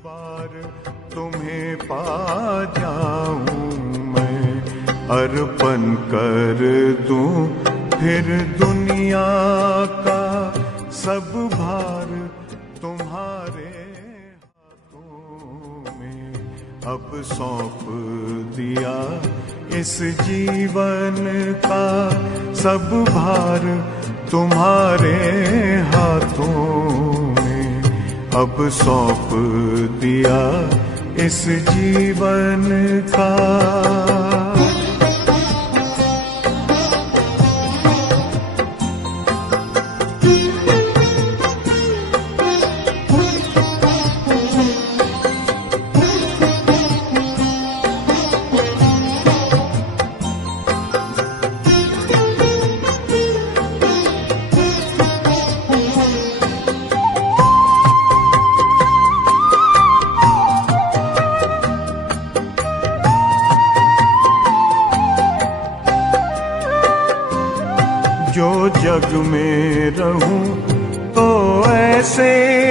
बार तुम्हें पा जाऊं मैं, अर्पण कर दूं फिर दुनिया का सब भार तुम्हारे हाथों में। अब सौंप दिया इस जीवन का सब भार तुम्हारे हाथों में। अब सौंप दिया इस जीवन का। जो जग में रहूं तो ऐसे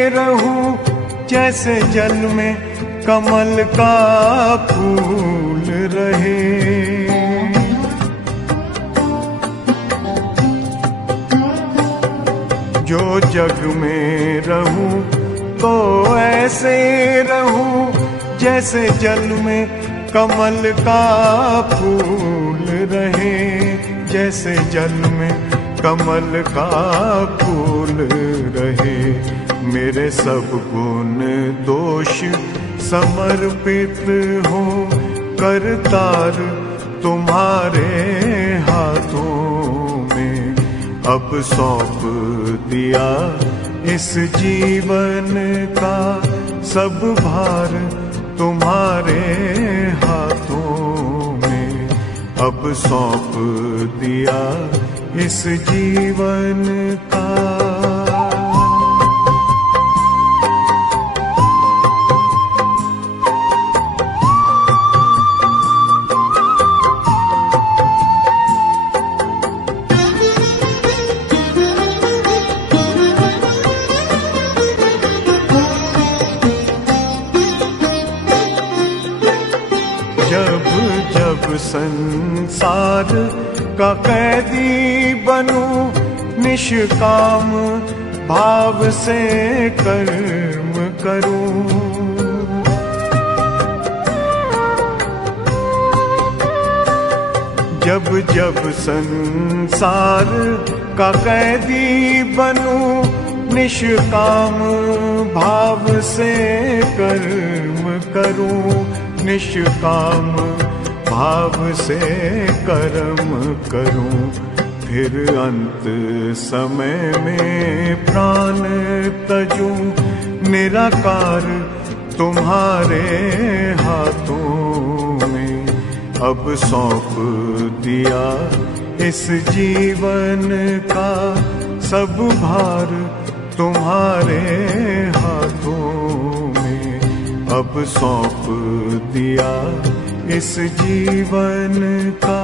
रहूं जैसे जल में कमल का फूल रहे। जो जग में रहूं तो ऐसे रहूं जैसे जल में कमल का फूल रहे। जैसे जल में कमल का फूल रहे। मेरे सब गुण दोष समर्पित हो करतार तुम्हारे हाथों में। अब सौंप दिया इस जीवन का सब भार तुम्हारे हाथों में। अब सौंप दिया इस जीवन का। जब जब संसार का कैदी बनूं निष्काम भाव से कर्म करूं। जब जब संसार का कैदी बनूं निष्काम भाव से कर्म करूं। निष्काम भाव से कर्म करूं। फिर अंत समय में प्राण तजूं निराकार तुम्हारे हाथों में। अब सौंप दिया इस जीवन का सब भार तुम्हारे हाथों में। अब सौंप दिया इस जीवन का।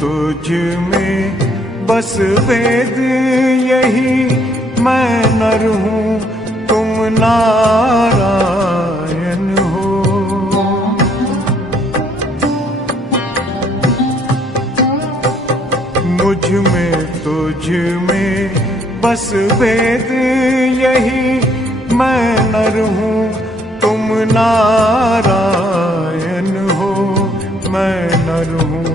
तुझ में बस वेद यही मैं नर हूँ तुम नारायण हो। मुझ में तुझ में बस वेद यही मैं नर हूँ तुम नारायण हो। मैं नर हूँ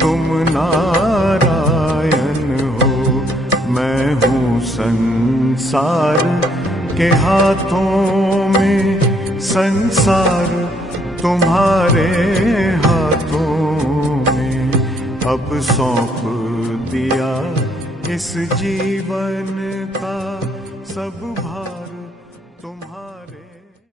तुम नारायण हो। मैं हूँ संसार के हाथों में, संसार तुम्हारे हाथों में। अब सौंप दिया इस जीवन का सब भार